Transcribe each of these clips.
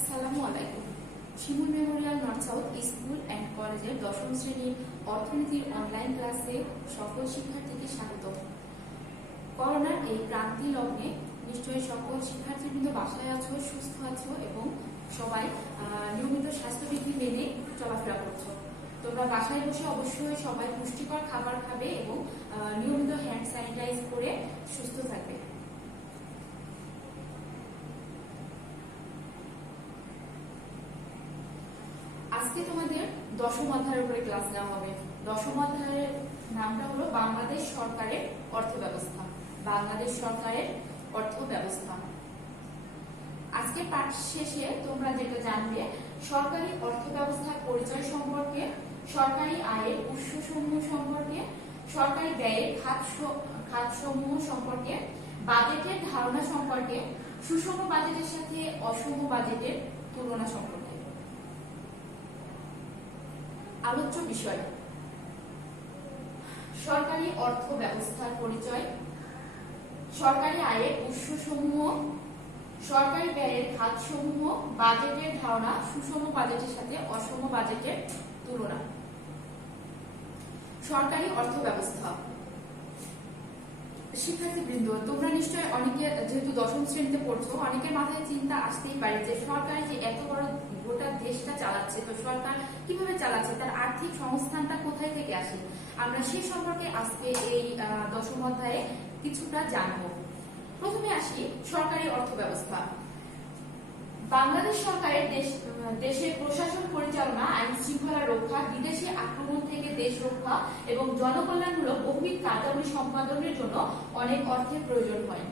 আসসালামু আলাইকুম। Shimul memorial north south school and কলেজের দশম শ্রেণীর অর্থনীতির অনলাইন ক্লাসে সকল শিক্ষার্থীকে স্বাগত। করোনার এই প্রান্তি লগ্নে নিশ্চয়ই সকল শিক্ষার্থীবৃন্দ বাসায় আছো, সুস্থ আছো এবং সবাই নিয়মিত স্বাস্থ্যবিধি মেনে চলাফেরা করছো। তোমরা বাসায় বসে অবশ্যই সবাই পুষ্টিকর খাবার খাবে এবং নিয়মিত হ্যান্ড স্যানিটাইজ করে সুস্থ থাকবে। আজকে তোমাদের দশম অধ্যায়ের উপরে ক্লাস নেওয়া হবে। দশম অধ্যায়ের নামটা হলো বাংলাদেশ সরকারের অর্থ ব্যবস্থা। বাংলাদেশ সরকারের অর্থ ব্যবস্থা। আজকে পাঠ শেষে তোমরা যেটা জানবে, সরকারি অর্থ ব্যবস্থার পরিচয় সম্পর্কে, সরকারি আয়ের উৎসসমূহ সম্পর্কে, সরকারি ব্যয়ের খাতসমূহ সম্পর্কে, বাজেটের ধারণা সম্পর্কে, সুষম বাজেটের সাথে অসম বাজেটের তুলনা সম্পর্কে। আলোচ্য বিষয়: সরকারি অর্থ ব্যবস্থার পরিচয়, সরকারি আয়ের উৎসসমূহ, সরকারি ব্যয়ের খাতসমূহ, বাজেটের ধারণা, সুষম বাজেটের সাথে অসম বাজেটের তুলনা। সরকারি অর্থ ব্যবস্থা। শিক্ষার্থীবৃন্দ, তোমরা নিশ্চয় অনেকে যেহেতু দশম শ্রেণীতে পড়ছো, অনেকের মাথায় চিন্তা আসতেই পারে যে সরকার যে এত বড় গোটা দেশটা চালাচ্ছে, তো সরকার কিভাবে চালাচ্ছে, তার আর্থিক সংস্থানটা কোথায় থেকে আসে। আমরা সেই সম্পর্কে আজকে এই দশম অধ্যায়ে কিছুটা জানবো। প্রথমে আসি সরকারি অর্থ ব্যবস্থা। বাংলাদেশ সরকারের দেশের প্রশাসন পরিচালনা, আইন শৃঙ্খলা রক্ষা, বিদেশি আক্রমণ থেকে দেশ রক্ষা এবং জনকল্যাণমূলক বহুবিধ কার্যাবলী সম্পাদনের জন্য অনেক অর্থের প্রয়োজন হয়।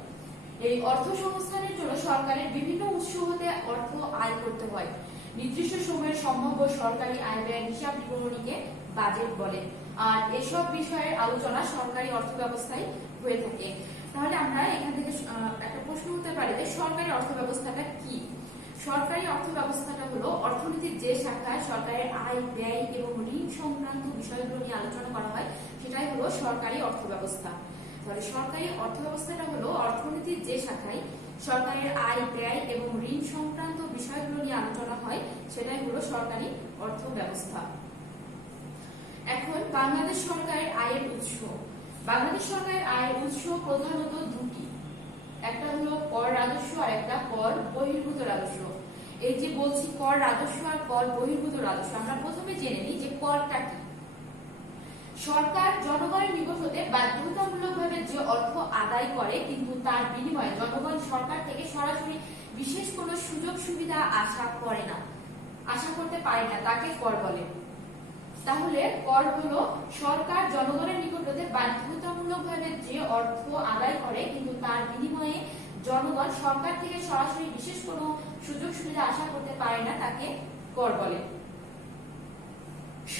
এই অর্থ সংস্থানের জন্য সরকারের বিভিন্ন উৎস হতে অর্থ আয় করতে হয়। নির্দিষ্ট সময়ের সম্ভাব্য সরকারি আয় ব্যয়ের হিসাব বিবরণীকে বাজেট বলে। আর এসব বিষয়ের আলোচনা সরকারি অর্থ ব্যবস্থায় হয়ে থাকে। তাহলে আমরা এখান থেকে একটা প্রশ্ন হতে পারে যে সরকারি অর্থ ব্যবস্থাটা কি। সরকারি অর্থ ব্যবস্থাটা হলো অর্থনীতির যে শাখায় সরকারের আয়, ব্যয় এবং ঋণ সংক্রান্ত বিষয়গুলো নিয়ে আলোচনা করা হয়, সেটাই হলো সরকারি অর্থ ব্যবস্থা। তাহলে সরকারি অর্থ ব্যবস্থাটা হলো অর্থনীতির যে শাখায় সরকারের আয়, ব্যয় এবং ঋণ সংক্রান্ত বিষয়গুলো নিয়ে আলোচনা হয়, সেটাই হলো সরকারি অর্থ ব্যবস্থা। এখন বাংলাদেশ সরকারের আয়ের উৎস। বাংলাদেশ সরকারের আয়ের উৎস প্রধানত দুটি, একটা হলো কর রাজস্ব আর একটা কর বহির্ভূত রাজস্ব। এই যে বলছি কর রাজস্ব আর কর বহির্ভূত রাজস্ব, আমরা প্রথমে জেনে নিই যে করটা কি। সরকার জনগণের নিকট হতে বাধ্যতামূলকভাবে যে অর্থ আদায় করে, কিন্তু তার বিনিময়ে জনগণ সরকার থেকে সরাসরি বিশেষ কোনো সুযোগ সুবিধা আশা করতে পারে না, তাকে কর বলে। তাহলে কর হলো সরকার জনগণের নিকট হতে বাধ্যতামূলকভাবে যে অর্থ আদায় করে, কিন্তু তার বিনিময়ে জনগণ সরকার থেকে সরাসরি বিশেষ কোনো সুযোগ সুবিধা আশা করতে পারে না, তাকে কর বলে।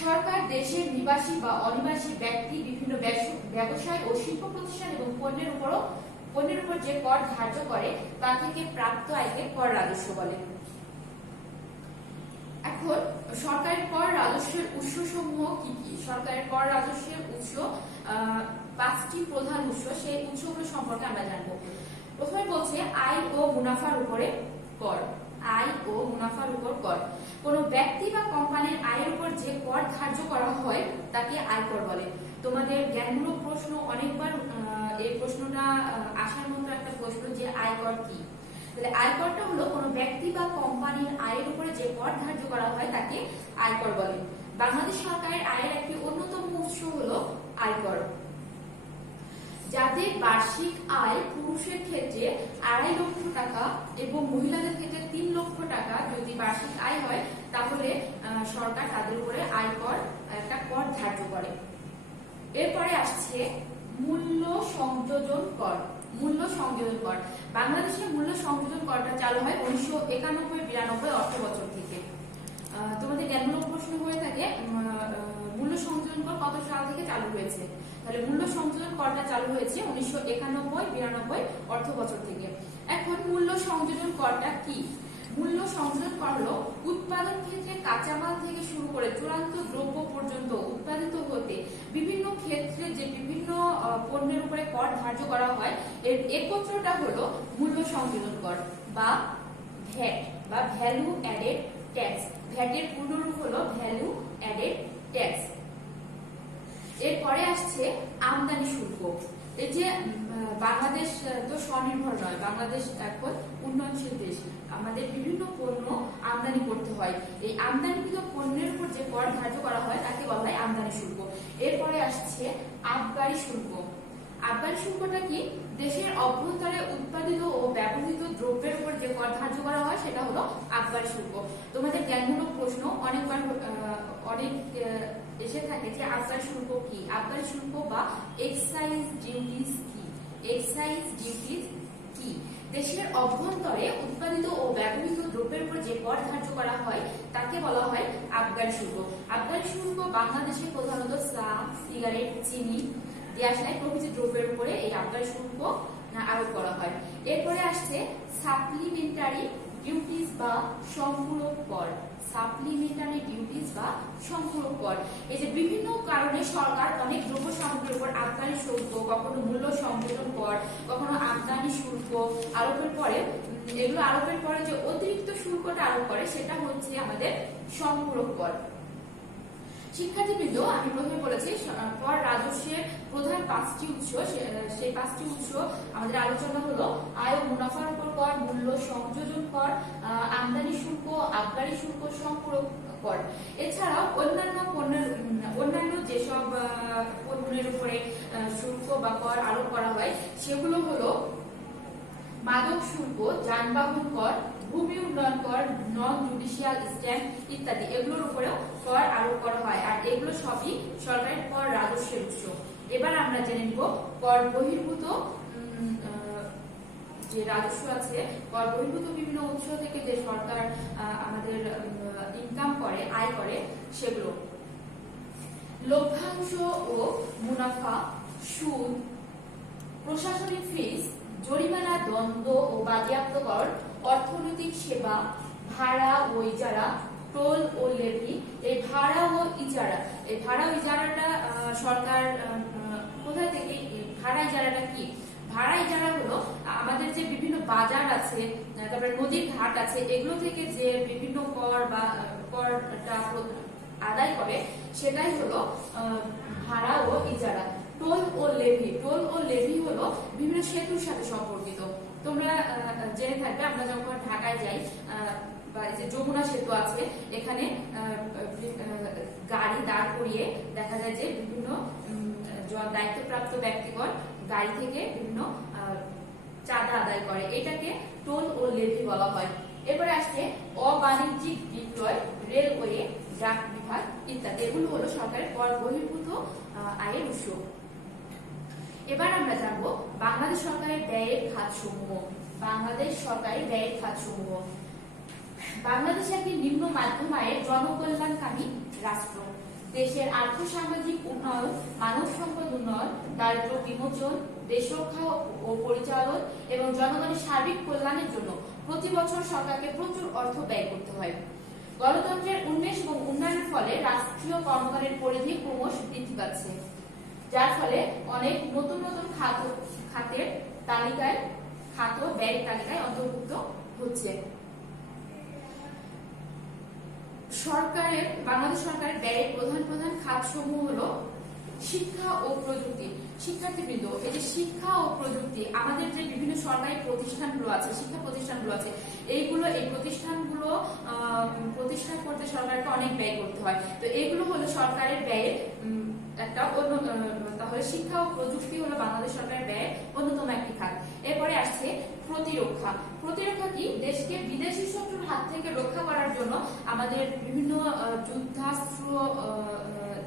সরকার দেশের নিবাসী বা অনিবাসী ব্যক্তি, বিভিন্ন ব্যবসায় ও শিল্প প্রতিষ্ঠান এবং পণ্যের উপর যে কর ধার্য করে, তা থেকে প্রাপ্ত আয়কে কর রাজস্ব বলে। এখন সরকারের কর রাজস্বের উৎসসমূহ কি কি। সরকারের কর রাজস্বের উৎস 5টি প্রধান উৎস, সেই উৎসগুলো সম্পর্কে আমরা জানবো। প্রথমে বলছে আয় ও মুনাফার উপরে কর। আয় ও মুনাফার উপর কর। কোন ব্যক্তি বা কোম্পানির আয়ের উপর যে কর ধার্য করা হয়, তাকে আয়কর বলে। তোমাদের জ্ঞানমূলক প্রশ্ন অনেকবার এই প্রশ্নটা আসার মতো একটা প্রশ্ন যে আয়কর কি। তাহলে আয়করটা হলো কোন ব্যক্তি বা কোম্পানির আয়ের উপরে যে কর ধার্য করা হয়, তাকে আয়কর বলে। বাংলাদেশ সরকারের আয়ের একটি অন্যতম উৎস হলো আয়কর। যাদের বার্ষিক আয় পুরুষের ক্ষেত্রে 2.5 লক্ষ টাকা এবং মহিলাদের ক্ষেত্রে 3 লক্ষ টাকা যদি বার্ষিক আয় হয়, তাহলে সরকার তাদের উপরে আয়কর একটা কর ধার্য করে। এরপরে আসছে মূল্য সংযোজন কর। মূল্য সংযোজন কর। বাংলাদেশে মূল্য সংযোজন করটা চালু হয় 1991-92 অর্থ বছর থেকে। তোমাদের জ্ঞানমূলক প্রশ্ন হয়ে থাকে মূল্য সংযোজন কর কত সাল থেকে চালু হয়েছে। তাহলে মূল্য সংযোজন করটা চালু হয়েছে 1991-92 অর্থ বছর থেকে। এখন মূল্য সংযোজন করটা কি। মূল্য সংযোজন কর হলো উৎপাদন ক্ষেত্রে কাঁচামাল থেকে শুরু করে চূড়ান্ত দ্রব্য পর্যন্ত উৎপাদিত হতে বিভিন্ন ক্ষেত্রে যে বিভিন্ন পণ্যের উপরে কর ধার্য করা হয়, এর একত্রটা হলো মূল্য সংযোজন কর বা ভ্যাট। Value added tax. ভ্যাটের পূর্ণরূপ হলো ভ্যালু অ্যাডেড ট্যাক্স। এরপরে আসছে আমদানি শুল্ক। এই যে বাংলাদেশ তো স্বনির্ভর নয়, বাংলাদেশ এখন উন্নয়নশীল দেশ, আমাদের বিভিন্ন পণ্য আমদানি করতে হয়। এই আমদানিকৃত পণ্যের উপর যে কর ধার্য করা হয় তাকে বলা হয় আমদানি শুল্ক। এরপরে আসছে আবগারি শুল্ক। আবগারি শুল্কটা কি? দেশের অভ্যন্তরে উৎপাদিত ও ব্যবহৃত দ্রব্যের উপর যে কর ধার্য করা হয় সেটা হলো আবগারি শুল্ক। তোমাদের জ্ঞানমূলক প্রশ্ন অনেকবার অনেক এসে থাকে যে আবগারি শুল্ক কি, আবগারি শুল্ক বা এক্সাইজ ডিউটিস কি। এক্সাইজ ডিউটিস কি? দেশের অভ্যন্তরে উৎপাদিত ও ব্যবহৃত দ্রব্যের উপর যে কর ধার্য করা হয় তাকে বলা হয় আবগারি শুল্ক। আবগারি শুল্ক বাংলাদেশে প্রধানত চা, সিগারেট, চিনি, গ্যাস প্রভৃতি দ্রব্যের উপরে এই আবগারি শুল্ক আরোপ করা হয়। এরপরে আসছে সাপ্লিমেন্টারি ডিউটিস বা সম্পূরক কর। সাপ্লিমেন্টারি ডিউটিস বা সম্পূরক কর। এই যে বিভিন্ন কারণে সরকার অনেক দ্রব্য সামগ্রীর উপর আবগারি শুল্ক, কখনো মূল্য সংযোজন কর, কখনো আমদানি শুল্ক আরোপের পরে, এগুলো আরোপের পরে যে অতিরিক্ত শুল্কটা আরোপ করে সেটা হচ্ছে আমাদের সম্পূরক কর। শিক্ষার্থীবৃন্দ, আমি প্রথমে বলেছি কর রাজস্বের প্রধান 5টি উৎস। সেই 5টি উৎস আমাদের আলোচনা হলো আয় ও মুনাফার উপর কর, মূল্য সংযোজন কর, আমদানি শুল্ক, আবগারি শুল্ক, সম্পূরক কর। এছাড়াও অন্যান্য যেসব পণ্যের উপরে শুল্ক বা কর আরোপ করা হয় সেগুলো হলো মাদক শুল্ক, যানবাহন কর, ভূমি উন্নয়ন কর, নন জুডিশিয়াল স্ট্যাম্প ইত্যাদি, এগুলোর উপরেও কর আরোপ করা হয়। আর এগুলো সবই সরকারের কর রাজস্বের উৎস। এবার আমরা জেনে নিব কর বহির্ভূত যে রাজস্ব আছে, কর বহির্ভূত বিভিন্ন উৎস থেকে যে সরকার আমাদের ইনকাম করে, আয় করে, সেগুলো লভ্যাংশ ও মুনাফা, সুদ, প্রশাসনিক ফিস, জরিমানা, দ্বন্দ্ব ও বাজেয়াপ্তকরণ, অর্থনৈতিক সেবা, ভাড়া ও ইজারা, টোল ও লেভি। এই ভাড়া ও ইজারাটা সরকার কোথায় থেকে? ভাড়া ইজারাটা কি? ভাড়া ইজারা হলো আমাদের যে বিভিন্ন বাজার আছে, তারপরে নদীর ঘাট আছে, এগুলো থেকে যে বিভিন্ন কর বা করটা আদায় করে সেটাই হলো ভাড়া ও ইজারা। টোল ও লেভি হলো বিভিন্ন সেতুর সাথে সম্পর্কিত। তোমরা জেনে থাকবে, আমরা যখন ঢাকায় যাই বা যে যমুনা সেতু আছে, এখানে গাড়ি দাঁড় করিয়ে দেখা যায় যে বিভিন্ন দায়িত্বপ্রাপ্ত ব্যক্তিগণ গাড়ি থেকে বিভিন্ন চাঁদা আদায় করে, এটাকে টোল ও লেভি বলা হয়। এবারে আসছে অবাণিজ্যিক বিক্রয়, রেলওয়ে, ডাক বিভাগ ইত্যাদি, এগুলো হলো সরকারের কর বহির্ভূত আয়ের উৎস। এবার আমরা জানবো বাংলাদেশ সরকারের ব্যয়ের খাতসমূহ। বাংলাদেশ সরকারের ব্যয়ের খাতসমূহ। বাংলাদেশ একটি নিম্ন মাধ্যম আয়ের জনকল্যাণকামী রাষ্ট্র। দেশের আর্থসামাজিক উন্নয়ন, মানব সম্পদ উন্নয়ন, দারিদ্র্য বিমোচন, দেশ রক্ষা ও পরিচালন এবং জনগণের সার্বিক কল্যাণের জন্য প্রতি বছর সরকারকে প্রচুর অর্থ ব্যয় করতে হয়। গণতন্ত্রের উন্মেষ এবং উন্নয়নের ফলে রাষ্ট্রীয় কর্মকারের পরিধি ক্রমশ বৃদ্ধি পাচ্ছে, যার ফলে অনেক নতুন নতুন খাতের ব্যয়ের তালিকায় অন্তর্ভুক্ত হচ্ছে। বাংলাদেশ সরকারের ব্যয়ের প্রধান খাতসমূহ হলো শিক্ষা ও প্রযুক্তি। শিক্ষার্থীবৃন্দ, এই যে শিক্ষা ও প্রযুক্তি, আমাদের যে বিভিন্ন সরকারি প্রতিষ্ঠানগুলো আছে, শিক্ষা প্রতিষ্ঠানগুলো আছে, এই প্রতিষ্ঠানগুলো প্রতিষ্ঠা করতে সরকারকে অনেক ব্যয় করতে হয়। তো এগুলো হলো সরকারের ব্যয়ের একটা তাহলে শিক্ষা ও প্রযুক্তি হলো বাংলাদেশ সরকারের ব্যয়ের অন্যতম একটি খাত। এরপরে আসছে প্রতিরক্ষা। প্রতিরক্ষা কি? দেশকে বিদেশি শত্রুর হাত থেকে রক্ষা করার জন্য আমাদের বিভিন্ন যুদ্ধাস্ত্র,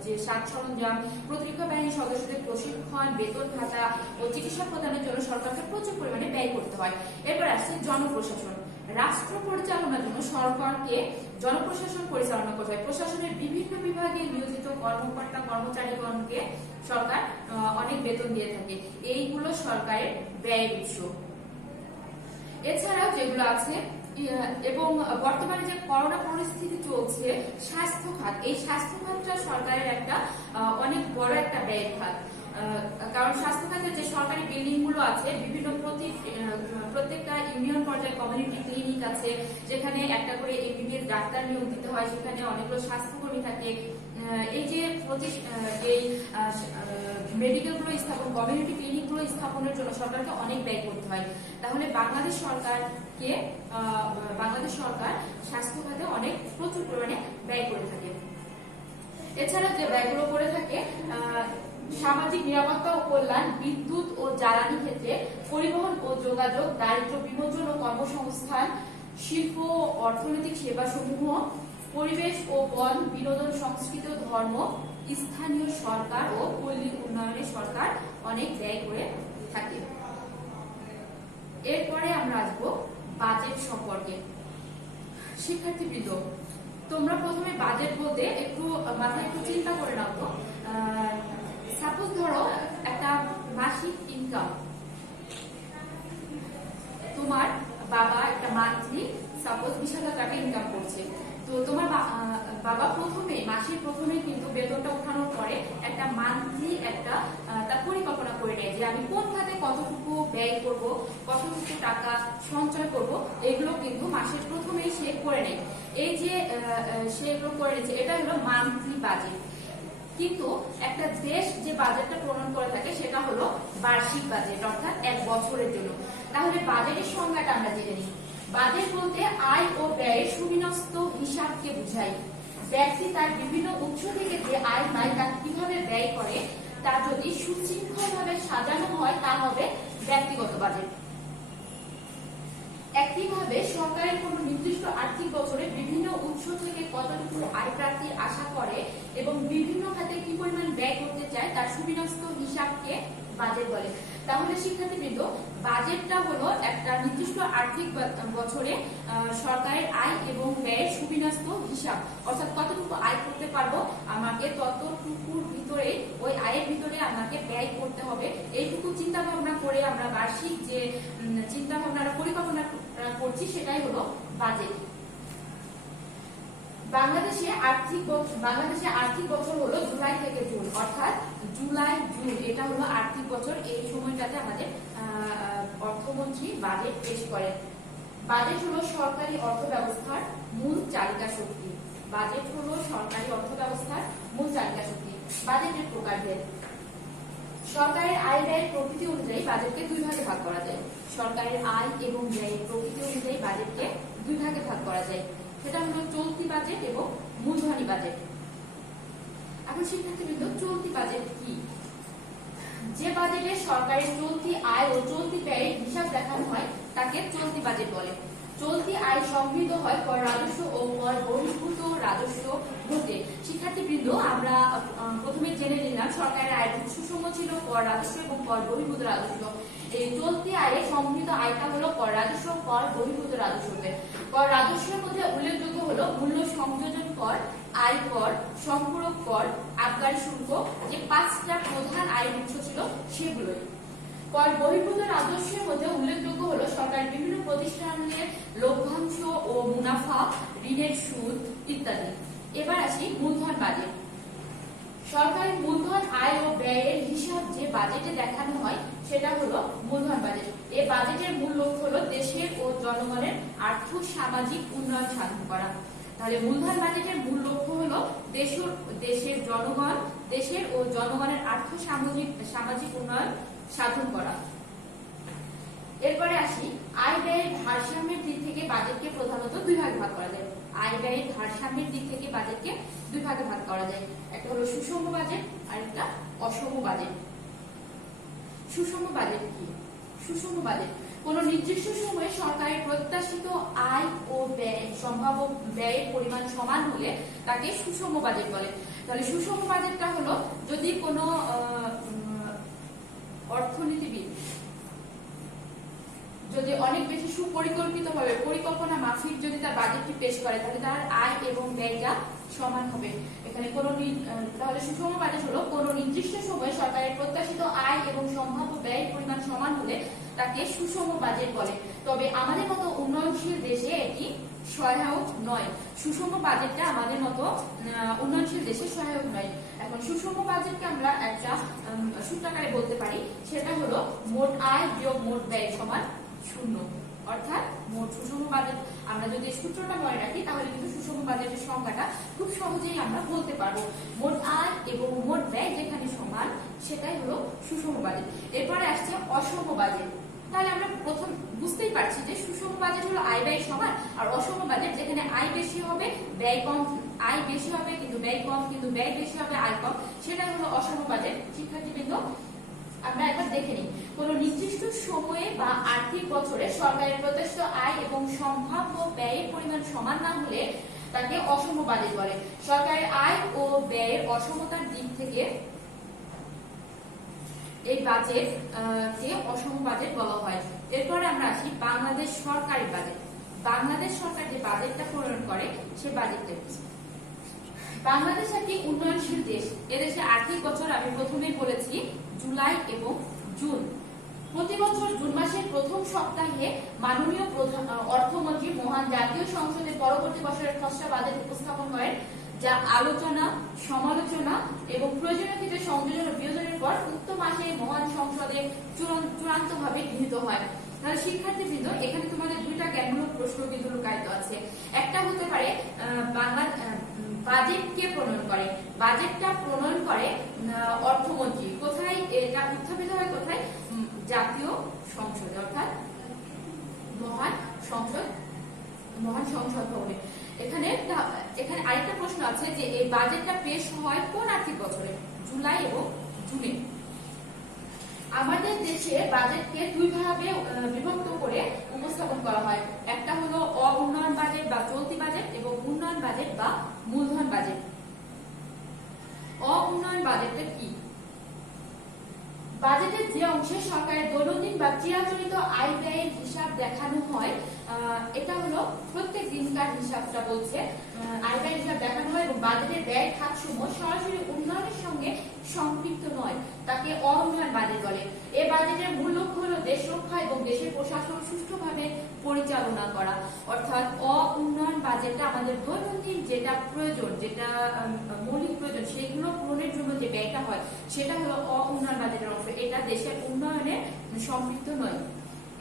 যে সাজ সরঞ্জাম, প্রতিরক্ষা বাহিনীর সদস্যদের প্রশিক্ষণ, বেতন ভাতা ও চিকিৎসা প্রদানের জন্য সরকারকে প্রচুর পরিমাণে ব্যয় করতে হয়। এরপর আসছে জনপ্রশাসন। রাষ্ট্র পরিচালনার জন্য সরকারকে জনপ্রশাসন পরিচালনা করতে হয়। প্রশাসনের বিভিন্ন বিভাগে নিয়োজিত কর্মকর্তা কর্মচারীগণকে সরকার অনেক বেতন দিয়ে থাকে। এইগুলো সরকারের ব্যয়ের উৎস। এছাড়াও যেগুলো আছে, এবং বর্তমানে যে করোনা পরিস্থিতি চলছে, স্বাস্থ্য খাত, এই স্বাস্থ্য খাতটা সরকারের একটা অনেক বড় একটা ব্যয়ের খাত। কারণ স্বাস্থ্য খাতের যে সরকারি বিল্ডিং গুলো আছে, বিভিন্ন প্রত্যেকটা ইউনিয়ন পর্যায়ে কমিউনিটি ক্লিনিক আছে, যেখানে একটা করে এমবিবিএস ডাক্তার নিয়োগ দিতে হয়, সেখানে অনেকগুলো স্বাস্থ্যকর্মী থাকে। এই যে এই মেডিকেল গুলো স্থাপন, কমিউনিটি ক্লিনিক গুলো স্থাপনের জন্য সরকারকে অনেক ব্যয় করতে হয়। তাহলে বাংলাদেশ সরকার স্বাস্থ্য খাতে অনেক প্রচুর পরিমাণে ব্যয় করে থাকে। এছাড়া যে ব্যয়গুলো করে থাকে, সামাজিক নিরাপত্তা ও কল্যাণ, বিদ্যুৎ ও জ্বালানি ক্ষেত্রে, পরিবহন ও যোগাযোগ, দারিদ্র্য বিমোচন ও কর্মসংস্থান, শিল্প ও অর্থনৈতিক সেবা সমূহ, পরিবেশ ও বন, বিনোদন, সংস্কৃতি ও ধর্ম, স্থানীয় সরকার ও পল্লী উন্নয়নে সরকার অনেক ব্যয় করে থাকে। এরপরে আমরা আসবো বাজেট সম্পর্কে। শিক্ষার্থীবৃন্দ, তোমরা প্রথমে বাজেট বলতে একটু মাথায় একটু চিন্তা করে নাও তো। সাপোজ ধরো একটা মাসিক ইনকাম, তোমার বাবা একটা মান্থলি সাপোজ 20,000 টাকা ইনকাম করছে। তো তোমার বাবা মাসের প্রথমে কিন্তু বেতনটা উঠানোর পরে একটা মান্থলি একটা তার পরিকল্পনা করে নেয় যে আমি কোন খাতে কতটুকু ব্যয় করব, কতটুকু টাকা সঞ্চয় করব, এগুলো কিন্তু মাসের প্রথমেই সে করে নেয়। এই যে সে এগুলো করে নিচ্ছে, এটা হলো মান্থলি বাজেট। কিন্তু একটা দেশ যে বাজেটটা প্রণয়ন করে থাকে সেটা হলো বার্ষিক বাজেট, অর্থাৎ 1 বছরের জন্য। তাহলে বাজেটের সংজ্ঞাটা আমরা জেনে নিই। বাজেট বলতে আয় ও ব্যয়ের সুবিন্যস্ত হিসাবকে বোঝায়। ব্যক্তি তার বিভিন্ন উৎস থেকে যে আয় পায় তা কিভাবে ব্যয় করে তা যদি সুশৃঙ্খলভাবে সাজানো হয় তা হবে ব্যক্তিগত বাজেট। একইভাবে সরকারের কোন নির্দিষ্ট আর্থিক বছরে বিভিন্ন উৎস থেকে কতটুকু আয় প্রাপ্তির আশা করে এবং বিভিন্ন খাতে কি পরিমাণ ব্যয় করতে চায় তার সুবিন্যস্ত হিসাবকে বাজেট বলে। তাহলে শিক্ষার্থীবৃন্দ, বাজেটটা হলো একটা নির্দিষ্ট আর্থিক বছরে সরকারের আয় এবং ব্যয়ের সুবিন্যস্ত হিসাব, অর্থাৎ কতটুকু আয় করতে পারবো, আমাকে ততটুকুর ভিতরে, ওই আয়ের ভিতরে আমাকে ব্যয় করতে হবে। এইটুকু চিন্তা ভাবনা করে আমরা বার্ষিক যে চিন্তা ভাবনা পরিকল্পনা করছি সেটাই হলো বাজেট। বাংলাদেশে আর্থিক বছর হলো জুলাই থেকে জুন, অর্থাৎ জুলাই জুন এটা হলো আর্থিক বছর। এই সময়টাতে আমাদের অর্থমন্ত্রী বাজেট পেশ করেন। বাজেট হলো সরকারি অর্থ ব্যবস্থার মূল চালিকা শক্তি। বাজেট হলো সরকারি অর্থ ব্যবস্থার মূল চালিকা শক্তি। বাজেটের প্রকারভেদ। সরকারের আয় ব্যয়ের প্রকৃতি অনুযায়ী বাজেটকে 2 ভাগে ভাগ করা যায়। সরকারের আয় এবং ব্যয়ের প্রকৃতি অনুযায়ী বাজেটকে 2 ভাগে ভাগ করা যায়। সেটা হলো চলতি বাজেট এবং মূলধনী বাজেট। এখন শিক্ষার্থীবৃন্দ, চলতি বাজেট কি? যে বাজেটে সরকারের চলতি আয় ও চলতি ব্যয়ের হিসাব দেখানো হয় তাকে চলতি বাজেট বলে। চলতি আয় সংগৃহীত হয় কর রাজস্ব ও কর বহির্ভূত রাজস্ব হতে। শিক্ষার্থীবৃন্দ, আমরা প্রথমে জেনে নিলাম সরকারের আয়ের উৎসসমূহ ছিল কর রাজস্ব এবং কর বহির্ভূত রাজস্ব। এই চলতি আয়ে সংগৃহীত আয়টা হলো কর রাজস্ব, কর বহির্ভূত রাজস্ব। কর রাজস্বের মধ্যে উল্লেখযোগ্য হলো মূল্য সংযোজন কর, আয় কর, সম্পূরক কর, আবগারি শুল্ক, যে 5টা প্রধান আয়ের উৎস ছিল সেগুলোই। কর বহির্ভূত রাজস্বের মধ্যে উল্লেখযোগ্য হলো সরকারের বিভিন্ন প্রতিষ্ঠানের লভ্যাংশ ও মুনাফা, ঋণের সুদ ইত্যাদি। এবার আসি মূলধন বাজেট। সরকারের মূলধন আয় ও ব্যয়ের হিসাব যে বাজেটে দেখানো হয় সেটা হলো মূলধন বাজেট। এই বাজেটের মূল লক্ষ্য হলো দেশের ও জনগণের আর্থ সামাজিক উন্নয়ন সাধন করা। তাহলে মূলধন বাজেটের মূল লক্ষ্য হলো দেশের ও জনগণের আর্থ সামাজিক উন্নয়ন সাধন করা। এরপরে আসি আয় ব্যয়ের ভারসাম্যের দিক থেকে বাজেটকে প্রধানত 2 ভাগে ভাগ করা যায়। আয় ব্যয়ের ভারসাম্যের দিক থেকে বাজেটকে 2 ভাগে ভাগ করা যায়। একটা হলো সুষম বাজেট আর একটা অসম বাজেট। সুষম বাজেট কি? সুষম বাজেট কোন নির্দিষ্ট সময়ে সরকারের প্রত্যাশিত আয় ও ব্যয় সম্ভাব্য ব্যয়ের পরিমাণ সমান হলে তাকে সুষম বাজেট বলে। তাহলে সুষম বাজেটটা হলো যদি কোনো অর্থনীতিবিদ যদি অনেক বেশি সুপরিকল্পিতভাবে পরিকল্পনা মাফিক যদি তার বাজেটটি পেশ করে তাহলে তার আয় এবং ব্যয়টা সমান হবে। এখানে তাহলে সুষম বাজেট হলো কোন নির্দিষ্ট সময়ে সরকারের প্রত্যাশিত আয় এবং সম্ভাব্য ব্যয়ের পরিমাণ সমান হলে তাকে সুষম বাজেট বলে। তবে আমাদের মতো উন্নয়নশীল দেশে এটি সহায়ক নয়। সুষম বাজেটটা আমাদের মতো উন্নয়নশীল দেশে সহায়ক নয়। এখন সুষম বাজেটকে আমরা একটা সূত্রাকারে বলতে পারি, সেটা হলো মোট আয় বিয়োগ মোট ব্যয় সমান 0। অর্থাৎ মোট সুষম বাজেট আমরা যদি সূত্রটা মনে রাখি তাহলে কিন্তু সুষম বাজেটের সংখ্যাটা খুব সহজেই আমরা বলতে পারবো। মোট আয় এবং মোট ব্যয় যেখানে সমান সেটাই হলো সুষম বাজেট। এরপরে আসছে অসম বাজেট। তাহলে আমরা প্রথম বুঝতেই পারছি যে সুষম বাজেট হলো আয় ব্যয় সমান, আর অসম বাজেট যেখানে আয় বেশি হবে ব্যয় কম, আয় বেশি হবে কিন্তু ব্যয় কম, কিন্তু ব্যয় বেশি হবে আয় কম, সেটা হলো অসম বাজেট। শিক্ষার্থীবৃন্দ, আমরা একবার দেখে নিই। কোন নির্দিষ্ট সময়ে বা আর্থিক বছরে সরকারের প্রত্যাশিত আয় এবং সম্ভাব্য ব্যয়ের পরিমাণ সমান না হলে তাকে অসম বাজেট বলে। সরকারের আয় ও ব্যয়ের অসমতার দিক থেকে এই বাজেট কে অসম বাজেট বলা হয়। এরপরে আমরা আসি বাংলাদেশ সরকারি বাজেট। বাংলাদেশ সরকার যে বাজেটটা প্রণয়ন করে সে বাজেটটা কি? বাংলাদেশ একটি উন্নয়নশীল দেশ। এদেশে আর্থিক বছর আমি প্রথমেই বলেছি জুলাই এবং জুন। প্রতি বছর জুন মাসের প্রথম সপ্তাহে মাননীয় অর্থমন্ত্রী মহান জাতীয় সংসদে পরবর্তী বছরের খসড়া বাজেট উপস্থাপন করেন, যা আলোচনা, সমালোচনা এবং প্রয়োজনীয় ক্ষেত্রে সংযোজন ও বিয়োজনের পর উক্ত মাসে মহান সংসদে চূড়ান্তভাবে গৃহীত হয়। তাহলে শিক্ষার্থীবৃন্দ, এখানে তোমাদের দুইটা জ্ঞানমূলক প্রশ্ন কিন্তু লুকায়িত আছে। একটা হতে পারে বাজেট কে প্রণয়ন করে? বাজেটটা প্রণয়ন করে অর্থমন্ত্রী। কোথায় এটা উত্থাপিত হয়? কোথায়? জাতীয় সংসদে, অর্থাৎ মহান সংসদ ভবনে। এখানে আরেকটা প্রশ্ন আছে যে এই বাজেটটা পেশ হয় কোন আর্থিক বছরে? জুলাই এবং জুনে। আমাদের দেশে বাজেটকে দুই ভাবে বিভক্ত করে উপস্থাপন করা হয়। একটা হলো অ-উন্নয়ন বাজেট বা চলতি বাজেট এবং উন্নয়ন বাজেট বা মূলধন বাজেট। অ-উন্নয়ন বাজেটটা কি? বাজেটের যে অংশে সরকারের দৈনন্দিন বা চিরাচরিত আয় ব্যয়ের হিসাব দেখানো হয়, এটা হলো প্রত্যেক দিনকার হিসাবটা বলছে, আয় ব্যয়ের হিসাব দেখানো হয় এবং বাজেটের ব্যয় খাতসমূহ সরাসরি উন্নয়নের সঙ্গে সম্পৃক্ত নয়, তাকে অ-উন্নয়ন বাজেট বলে। এই বাজেটের মূল লক্ষ্য হলো দেশ রক্ষা এবং দেশের প্রশাসন সুষ্ঠুভাবে পরিচালনা করা। অর্থাৎ অ-উন্নয়ন বাজেটটা আমাদের দৈনন্দিন যেটা প্রয়োজন, যেটা মৌলিক প্রয়োজন, সেগুলো পূরণের জন্য যে ব্যয়টা হয় সেটা হলো অ-উন্নয়ন বাজেটের অংশ। এটা দেশের উন্নয়নে সম্পৃক্ত নয়।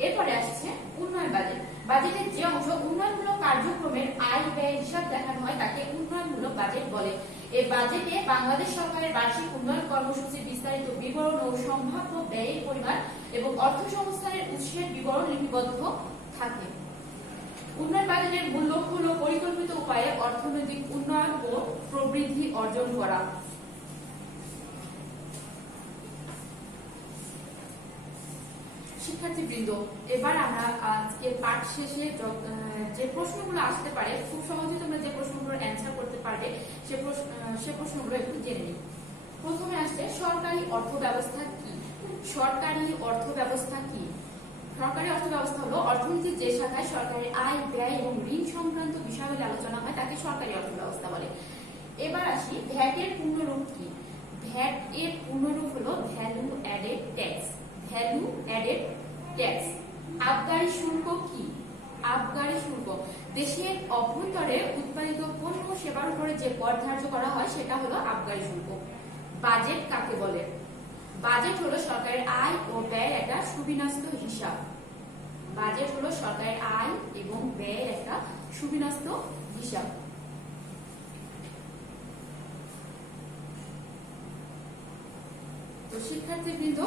এরপরে আসছে উন্নয়ন বাজেট। বাজেটের যে অংশ উন্নয়নমূলক কার্যক্রমের আয় ব্যয় হিসাব দেখানো হয় তাকে উন্নয়নমূলক বাজেট বলে। এই বাজেটে বাংলাদেশ সরকারের বার্ষিক উন্নয়ন কর্মসূচির বিস্তারিত বিবরণ ও সম্ভাব্য ব্যয়ের পরিমাণ এবং অর্থ সংস্থানের উৎসের বিবরণ লিপিবদ্ধ থাকে। উন্নয়ন বাজেটের মূল লক্ষ্য হল পরিকল্পিত উপায়ে অর্থনৈতিক উন্নয়ন ও প্রবৃদ্ধি অর্জন করা। শিক্ষার্থীবৃন্দ, এবার আমরা আজকের পাঠ শেষে যে প্রশ্নগুলো আসতে পারে, খুব সহজে তোমরা যে প্রশ্নগুলোর অ্যান্সার করতে পারবে সে প্রশ্নগুলো একটু জেনে নিই। প্রথমে আসছে সরকারি অর্থ ব্যবস্থা কি? সরকারি অর্থ ব্যবস্থা কি? সরকারি অর্থ ব্যবস্থা হলো অর্থনীতির যে শাখায় সরকারের আয়, ব্যয় এবং ঋণ সংক্রান্ত বিষয়গুলি আলোচনা হয় তাকে সরকারি অর্থ ব্যবস্থা বলে। এবার আসি ভ্যাট এর পূর্ণরূপ কি? ভ্যাট এর পূর্ণরূপ হলো value added tax. Value added tax. আবগারি শুল্ক কি? আবগারি শুল্ক দেশের অভ্যন্তরে উৎপাদিত পণ্য সেবার উপরে যে কর ধার্য করা হয় সেটা হলো আবগারি শুল্ক। বাজেট কাকে বলে? বাজেট হলো সরকারের আয় ও ব্যয়ের একটা সুবিন্যস্ত হিসাব। বাজেট হলো সরকারের আয় এবং ব্যয়ের একটা সুবিন্যস্ত হিসাব। তো শিক্ষার্থীবৃন্দ,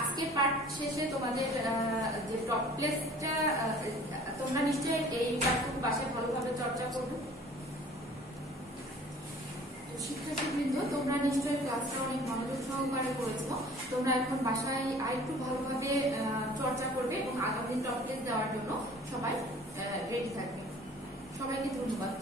আজকের পাঠ শেষে তোমাদের যে টপ প্লেসটা তোমরা নিশ্চয়ই এই পাঠটুকু বাসায় ভালোভাবে চর্চা করবে। শিক্ষার্থীবৃন্দ, তোমরা নিশ্চয়ই ক্লাসটা অনেক মনোযোগ সহকারে করেছো। তোমরা এখন বাসায় আরেকটু ভালোভাবে চর্চা করবে এবং আগামী টপ প্লেস দেওয়ার জন্য সবাই রেডি থাকবে। সবাইকে ধন্যবাদ।